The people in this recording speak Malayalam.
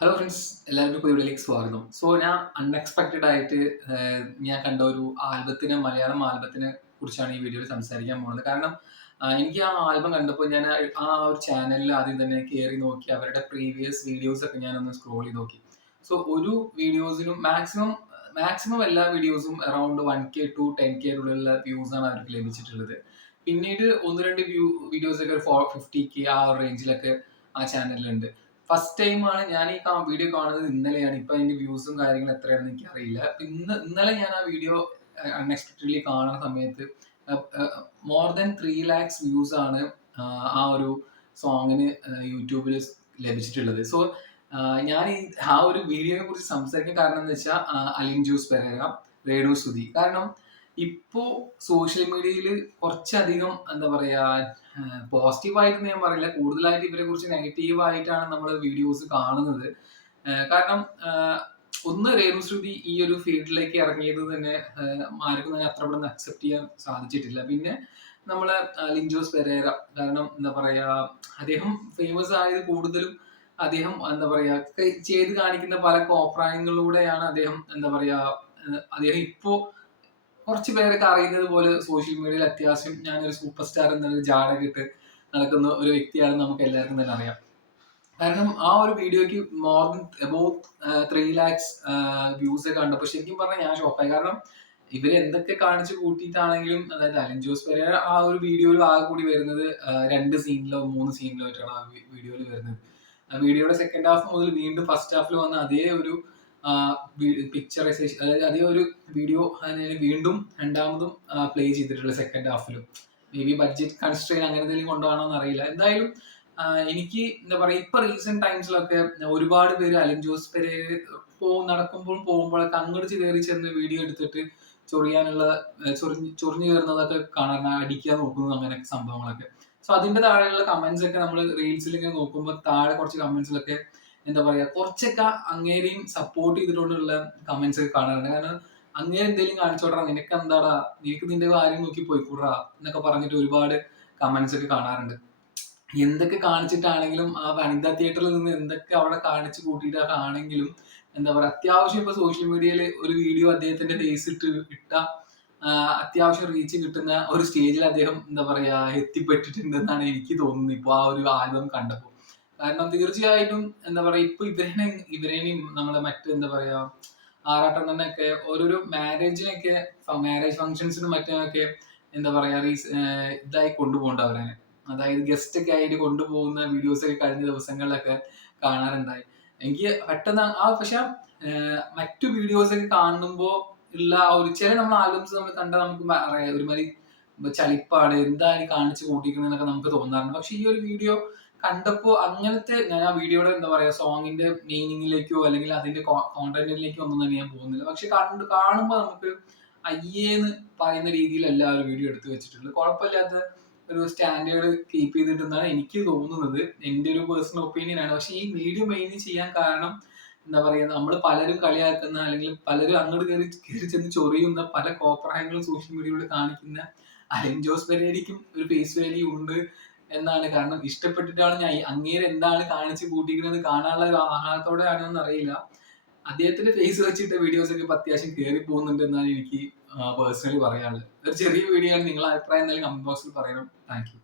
ഹലോ ഫ്രണ്ട്സ്, എല്ലാവർക്കും പുതിയ വീഡിയോയിലേക്ക് സ്വാഗതം. ഞാൻ അൺഎക്സ്പെക്റ്റഡ് ആയിട്ട് ഞാൻ കണ്ട ഒരു മലയാളം ആൽബത്തിനെ കുറിച്ചാണ് ഈ വീഡിയോയിൽ സംസാരിക്കാൻ പോകുന്നത്. കാരണം എനിക്ക് ആ ആൽബം കണ്ടപ്പോൾ ഞാൻ ആ ഒരു ചാനലിൽ ആദ്യം തന്നെ കയറി നോക്കി അവരുടെ പ്രീവിയസ് വീഡിയോസ് ഒക്കെ ഞാനൊന്ന് സ്ക്രോൾ ചെയ്ത് നോക്കി. ഒരു വീഡിയോസിനും മാക്സിമം എല്ലാ വീഡിയോസും അറൗണ്ട് 1K to 10K ഉള്ള വ്യൂസ് ആണ് അവർക്ക് ലഭിച്ചിട്ടുള്ളത്. പിന്നീട് ഒന്ന് രണ്ട് വീഡിയോസ് ഒക്കെ 50K ആ ഒരു റേഞ്ചിലൊക്കെ ആ ചാനലിലുണ്ട്. ഫസ്റ്റ് ടൈമാണ് ഞാൻ ഈ വീഡിയോ കാണുന്നത് ഇന്നലെയാണ്. ഇപ്പൊ അതിന്റെ വ്യൂസും കാര്യങ്ങളും എത്രയാണെന്ന് എനിക്കറിയില്ല. ഇന്നലെ ഞാൻ ആ വീഡിയോ അൺഎക്സ്പെക്ടഡ്ലി കാണുന്ന സമയത്ത് മോർ ദാൻ 3 lakhs വ്യൂസ് ആണ് ആ ഒരു സോങ്ങിന് യൂട്യൂബിൽ ലഭിച്ചിട്ടുള്ളത്. ഞാൻ ആ ഒരു വീഡിയോയെ കുറിച്ച് സംസാരിക്കാൻ കാരണം എന്ന് വെച്ചാൽ അലിൻ ജോസ് പെരേര, രേണു സുധി. കാരണം ഇപ്പോ സോഷ്യൽ മീഡിയയിൽ കുറച്ചധികം എന്താ പറയാ പോസിറ്റീവായിട്ട് ഞാൻ പറയില്ല, കൂടുതലായിട്ട് ഇവരെ കുറിച്ച് നെഗറ്റീവ് ആയിട്ടാണ് നമ്മൾ വീഡിയോസ് കാണുന്നത്. കാരണം ഒന്ന് രേണുശ്രുതി ഈ ഒരു ഫീൽഡിലേക്ക് ഇറങ്ങിയത് തന്നെ ആർക്കും തന്നെ അത്ര പെട്ടെന്ന് അക്സെപ്റ്റ് ചെയ്യാൻ സാധിച്ചിട്ടില്ല. പിന്നെ നമ്മളെ ലിൻജോസ് പെരേര, കാരണം എന്താ പറയാ അദ്ദേഹം ഫേമസ് ആയത് കൂടുതലും അദ്ദേഹം എന്താ പറയാ ചെയ്ത് കാണിക്കുന്ന പല കോപ്രായങ്ങളിലൂടെയാണ് അദ്ദേഹം എന്താ പറയാ അദ്ദേഹം ഇപ്പോ കുറച്ച് പേരൊക്കെ അറിയുന്നത് പോലെ സോഷ്യൽ മീഡിയയിൽ അത്യാവശ്യം ഞാനൊരു സൂപ്പർ സ്റ്റാർ എന്നൊരു ജാടൊക്കെ ഇട്ട് നടക്കുന്ന ഒരു വ്യക്തിയാണെന്ന് നമുക്ക് എല്ലാവർക്കും തന്നെ അറിയാം. കാരണം ആ ഒരു വീഡിയോയ്ക്ക് more than about 3 lakhs views ഒക്കെ കണ്ടപ്പോൾ ശരിക്കും പറഞ്ഞാൽ ഞാൻ ഷോക്കായി. കാരണം ഇവര് എന്തൊക്കെ കാണിച്ചു കൂട്ടിയിട്ടാണെങ്കിലും, അതായത് അലിൻ ജോസ് പെരേര ആ ഒരു വീഡിയോയിൽ ആകെ കൂടി വരുന്നത് 2 സീനിലോ 3 സീനിലോ ആയിട്ടാണ് ആ വീഡിയോയിൽ വരുന്നത്. ആ വീഡിയോയുടെ സെക്കൻഡ് ഹാഫ് മുതൽ വീണ്ടും ഫസ്റ്റ് ഹാഫിൽ വന്ന അതേ ഒരു പിക്ചറൈസേഷൻ, അതായത് അതേ ഒരു വീഡിയോ വീണ്ടും രണ്ടാമതും പ്ലേ ചെയ്തിട്ടുള്ള സെക്കൻഡ് ഹാഫിലും. മേ ബി ബഡ്ജറ്റ് കൺസ്ട്രെയിൻ അങ്ങനെ എന്തെങ്കിലും കൊണ്ടാണോ എന്ന് അറിയില്ല. എന്തായാലും എനിക്ക് എന്താ പറയാ ഇപ്പൊ റീസെന്റ് ടൈംസിലൊക്കെ ഒരുപാട് പേര് അലിൻ ജോസ് പെരേര പോകുമ്പോഴൊക്കെ അങ്ങോട്ട് കയറി ചെന്ന് വീഡിയോ എടുത്തിട്ട് ചൊറിയാനുള്ള ചൊറിഞ്ഞു കയറുന്നതൊക്കെ കാണാൻ, അടിക്കാൻ നോക്കുന്നത്, അങ്ങനെ സംഭവങ്ങളൊക്കെ. അതിന്റെ താഴെയുള്ള കമന്റ്സ് ഒക്കെ നമ്മൾ റീൽസിൽ ഇങ്ങനെ നോക്കുമ്പോൾ താഴെ കുറച്ച് കമന്റ്സിലൊക്കെ എന്താ പറയാ കുറച്ചൊക്കെ അങ്ങേരെയും സപ്പോർട്ട് ചെയ്തിട്ടുള്ള കമന്റ്സ് ഒക്കെ കാണാറുണ്ട്. കാരണം അങ്ങേരെ എന്തെങ്കിലും കാണിച്ചോടാ, നിനക്ക് എന്താടാ, നിനക്ക് നിന്റെ കാര്യം നോക്കി പോയിക്കൂടാ എന്നൊക്കെ പറഞ്ഞിട്ട് ഒരുപാട് കമന്റ്സ് ഒക്കെ കാണാറുണ്ട്. എന്തൊക്കെ കാണിച്ചിട്ടാണെങ്കിലും ആ വനിതാ തിയേറ്ററിൽ നിന്ന് എന്തൊക്കെ അവിടെ കാണിച്ചു കൂട്ടിയിട്ടാണെങ്കിലും എന്താ പറയാ അത്യാവശ്യം ഇപ്പൊ സോഷ്യൽ മീഡിയയിൽ ഒരു വീഡിയോ അദ്ദേഹത്തിന്റെ ഫേസ് ഇട്ട അത്യാവശ്യം റീച്ച് കിട്ടുന്ന ഒരു സ്റ്റേജിൽ അദ്ദേഹം എന്താ പറയാ എത്തിപ്പെട്ടിട്ടുണ്ടെന്നാണ് എനിക്ക് തോന്നുന്നത് ഇപ്പൊ ആ ഒരു ആൽബം കണ്ടപ്പോൾ. കാരണം തീർച്ചയായിട്ടും എന്താ പറയാ ഇപ്പൊ ഇവരേനെയും നമ്മളെ എന്താ പറയാ ആറാട്ടം തന്നെയൊക്കെ ഓരോരോ മാരേജ് ഫംഗ്ഷൻസിനും മറ്റൊക്കെ എന്താ പറയാ ഇതായി കൊണ്ടുപോകണ്ട അവരെ, അതായത് ഗസ്റ്റ് ഒക്കെ ആയിട്ട് കൊണ്ടുപോകുന്ന വീഡിയോസ് ഒക്കെ കഴിഞ്ഞ ദിവസങ്ങളിലൊക്കെ കാണാറുണ്ടായി. എനിക്ക് പെട്ടെന്ന് പക്ഷെ മറ്റു വീഡിയോസ് ഒക്കെ കാണുമ്പോൾ ഉള്ള ആ ഒരു ചില നമ്മൾ ആൽബംസ് നമ്മൾ കണ്ടാൽ നമുക്ക് അറിയാം ഒരുമാതിരി ചളിപ്പാണ്, എന്തായാലും കാണിച്ചു കൂട്ടിക്കുന്നതൊക്കെ നമുക്ക് തോന്നാറുണ്ട്. പക്ഷെ ഈ ഒരു വീഡിയോ കണ്ടപ്പോ അങ്ങനത്തെ ഞാൻ ആ വീഡിയോയുടെ എന്താ പറയാ സോങ്ങിന്റെ മീനിങ്ങിലേക്കോ അല്ലെങ്കിൽ അതിന്റെ കോണ്ടന്റിലേക്കോ ഒന്നും തന്നെ ഞാൻ പോകുന്നില്ല. പക്ഷെ കാണുമ്പോൾ നമുക്ക് അയ്യേന്ന് പറയുന്ന രീതിയിലല്ല ആ ഒരു വീഡിയോ എടുത്തു വെച്ചിട്ടുള്ളത്. കുഴപ്പമില്ലാത്ത ഒരു സ്റ്റാൻഡേർഡ് കീപ്പ് ചെയ്തിട്ടെന്നാണ് എനിക്ക് തോന്നുന്നത്. എന്റെ ഒരു പേഴ്സണൽ ഒപ്പീനിയൻ ആണ്. പക്ഷെ ഈ വീഡിയോ മെയിൻലി ചെയ്യാൻ കാരണം എന്താ പറയാ നമ്മൾ പലരും കളിയാക്കുന്ന അല്ലെങ്കിൽ പലരും അങ്ങോട്ട് കയറി ചെന്ന് ചൊറിയുന്ന പല കോപ്രായങ്ങളും സോഷ്യൽ മീഡിയയിലൂടെ കാണിക്കുന്ന അലിൻ ജോസ് പെരേരയ്ക്കും ഒരു ഫേസ് വാല്യൂ ഉണ്ട് എന്നാണ്. കാരണം ഇഷ്ടപ്പെട്ടിട്ടാണ് ഞാൻ അങ്ങേര് എന്താണ് കാണിച്ച് കൂട്ടിക്കുന്നത് കാണാനുള്ള ഒരു ആഹ്ലാദത്തോടെ ആണെന്ന് അറിയില്ല, അദ്ദേഹത്തിന്റെ ഫേസ് വെച്ചിട്ട് വീഡിയോസ് ഒക്കെ അത്യാവശ്യം കയറി പോകുന്നുണ്ട് എന്നാണ് എനിക്ക് പേഴ്സണലി പറയാനുള്ളത്. ഒരു ചെറിയ വീഡിയോ ആണ്. നിങ്ങളുടെ അഭിപ്രായം എന്തായാലും കമന്റ് ബോക്സിൽ പറയണം. Thank you.